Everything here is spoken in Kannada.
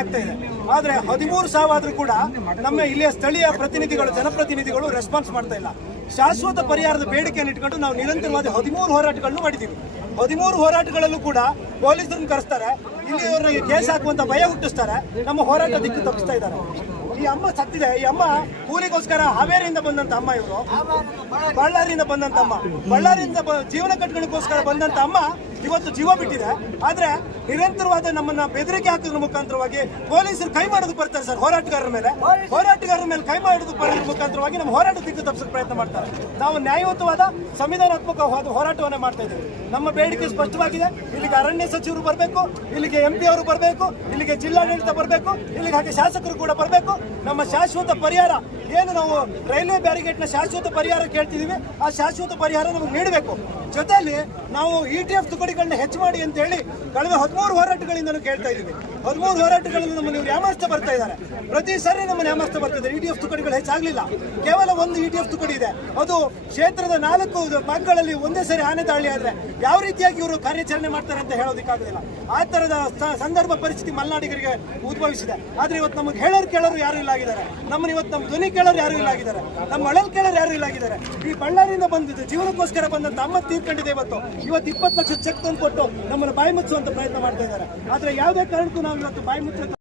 ಆಗ್ತಾ ಇದೆ. ಆದ್ರೆ 13 ಸಾವಾದ್ರೂ ಕೂಡ ನಮ್ಮ ಇಲ್ಲಿಯ ಸ್ಥಳೀಯ ಪ್ರತಿನಿಧಿಗಳು, ಜನಪ್ರತಿನಿಧಿಗಳು ರೆಸ್ಪಾನ್ಸ್ ಮಾಡ್ತಾ ಇಲ್ಲ. ಶಾಶ್ವತ ಪರಿಹಾರದ ಬೇಡಿಕೆಯನ್ನು ಇಟ್ಕೊಂಡು ನಾವು ನಿರಂತರವಾದ 13 ಹೋರಾಟಗಳನ್ನು ಮಾಡಿದ್ದೀವಿ. 13 ಹೋರಾಟಗಳಲ್ಲೂ ಕೂಡ ಪೊಲೀಸರನ್ನು ಕರೆಸ್ತಾರೆ, ಇಲ್ಲಿಯವರಿಗೆ ಕೇಸ್ ಹಾಕುವಂತ ಭಯ ಹುಟ್ಟಿಸ್ತಾರೆ, ನಮ್ಮ ಹೋರಾಟ ದಿಕ್ಕು ತಪ್ಪಿಸ್ತಾ ಇದ್ದಾರೆ. ಈ ಅಮ್ಮ ಸತ್ತಿದೆ. ಈ ಅಮ್ಮ ಕೂಲಿಗೋಸ್ಕರ ಹಾವೇರಿಯಿಂದ ಬಂದಂತ ಅಮ್ಮ, ಇವರು ಬಳ್ಳಾರಿಯಿಂದ ಬಂದಂತ ಅಮ್ಮ, ಬಳ್ಳಾರಿಯಿಂದ ಜೀವನ ಕಟ್ಕೊಳ್ಳೋಕ್ಕೋಸ್ಕರ ಬಂದಂತ ಅಮ್ಮ ಇವತ್ತು ಜೀವ ಬಿಟ್ಟಿದೆ. ಆದ್ರೆ ನಿರಂತರವಾದ ನಮ್ಮನ್ನ ಬೆದರಿಕೆ ಹಾಕೋದ್ರ ಮುಖಾಂತರವಾಗಿ ಪೊಲೀಸರು ಕೈ ಮಾಡೋದಕ್ಕೆ ಬರ್ತಾರೆ ಸರ್. ಹೋರಾಟಗಾರರ ಮೇಲೆ ಕೈ ಮಾಡೋದಕ್ಕೆ ಬರೋದ್ರ ಮುಖಾಂತರವಾಗಿ ನಮ್ಮ ಹೋರಾಟ ದಿಕ್ಕು ತಪ್ಪಿಸೋಕೆ ಪ್ರಯತ್ನ ಮಾಡ್ತಾರೆ. ನಾವು ನ್ಯಾಯಯುತವಾದ ಸಂವಿಧಾನಾತ್ಮಕ ಹೋರಾಟವನ್ನೇ ಮಾಡ್ತಾ ಇದ್ದೀವಿ. ನಮ್ಮ ಬೇಡಿಕೆ ಸ್ಪಷ್ಟವಾಗಿದೆ. ಇಲ್ಲಿಗೆ ಅರಣ್ಯ ಸಚಿವರು ಬರಬೇಕು, ಇಲ್ಲಿಗೆ MP ಅವರು ಬರಬೇಕು, ಇಲ್ಲಿಗೆ ಜಿಲ್ಲಾಡಳಿತ ಬರಬೇಕು, ಇಲ್ಲಿಗೆ ಹಾಗೆ ಶಾಸಕರು ಕೂಡ ಬರಬೇಕು. ನಮ್ಮ ಶಾಶ್ವತ ಪರಿಹಾರ ಏನು, ನಾವು ರೈಲ್ವೆ ಬ್ಯಾರಿಗೇಡ್ ನ ಶಾಶ್ವತ ಪರಿಹಾರ ಕೇಳ್ತಿದೀವಿ, ಆ ಶಾಶ್ವತ ಪರಿಹಾರ ನಮಗೆ ನೀಡಬೇಕು. ಜೊತೆಯಲ್ಲಿ ನಾವು ETF ತುಕಡಿಗಳನ್ನ ಹೆಚ್ಚು ಮಾಡಿ ಅಂತ ಹೇಳಿ ಕಳೆದ 13 ಹೋರಾಟಗಳಿಂದ ಕೇಳ್ತಾ ಇದೀವಿ. 13 ಹೋರಾಟಗಳಿಂದ ನಮ್ಮನ್ನು ಇವರು ಯಾಮಾರಿಸ್ತಾ ಬರ್ತಾ ಇದ್ದಾರೆ. ಪ್ರತಿ ಸಾರಿ ನಮ್ಮನ್ನು ಯಾಮಾರಿಸ್ತಾ ಬರ್ತಾ ಇದ್ದಾರೆ. ETF ತುಕಡಿಗಳು ಹೆಚ್ಚಾಗ್ಲಿಲ್ಲ, ಕೇವಲ ಒಂದು ETF ತುಕಡಿ ಇದೆ. ಅದು ಕ್ಷೇತ್ರದ 4 ಭಾಗಗಳಲ್ಲಿ ಒಂದೇ ಸರಿ ಆನೆ ದಾಳಿ ಆದ್ರೆ ಯಾವ ರೀತಿಯಾಗಿ ಇವರು ಕಾರ್ಯಾಚರಣೆ ಮಾಡ್ತಾರೆ ಅಂತ ಹೇಳೋದಕ್ಕಾಗಲಿಲ್ಲ. ಆ ತರದ ಸಂದರ್ಭ ಪರಿಸ್ಥಿತಿ ಮಲೆನಾಡಿಗರಿಗೆ ಉದ್ಭವಿಸಿದೆ. ಆದ್ರೆ ಇವತ್ತು ನಮಗೆ ಕೇಳೋರು ಯಾರು ಇಲ್ಲ ಆಗಿದ್ದಾರೆ. ನಮ್ಮನ್ನು ಇವತ್ತು ನಮ್ಮ ಧ್ವನಿ ಕೇಳೋರು ಯಾರು ಇಲ್ಲ ಆಗಿದ್ದಾರೆ. ನಮ್ಮ ಅಳಲ್ ಕೇಳೋರು ಯಾರು ಇಲ್ಲ ಆಗಿದ್ದಾರೆ. ಈ ಬಳ್ಳಾರಿಯಿಂದ ಬಂದಿದ್ದು ಜೀವನಕ್ಕೋಸ್ಕರ ಬಂದಂತ ಅಮ್ಮ ತೀರ್ಕೊಂಡಿದೆ. ಇವತ್ತು 20 ಲಕ್ಷ ಚೆಕ್ ತಂದು ಕೊಟ್ಟು ನಮ್ಮನ್ನು ಬಾಯಿ ಮುಚ್ಚುವಂತ ಪ್ರಯತ್ನ ಮಾಡ್ತಾ ಇದ್ದಾರೆ. ಆದ್ರೆ ಯಾವುದೇ ಕಾರಣಕ್ಕೂ ನಾವು ಇವತ್ತು ಬಾಯಿ ಮುಚ್ಚುವಂತ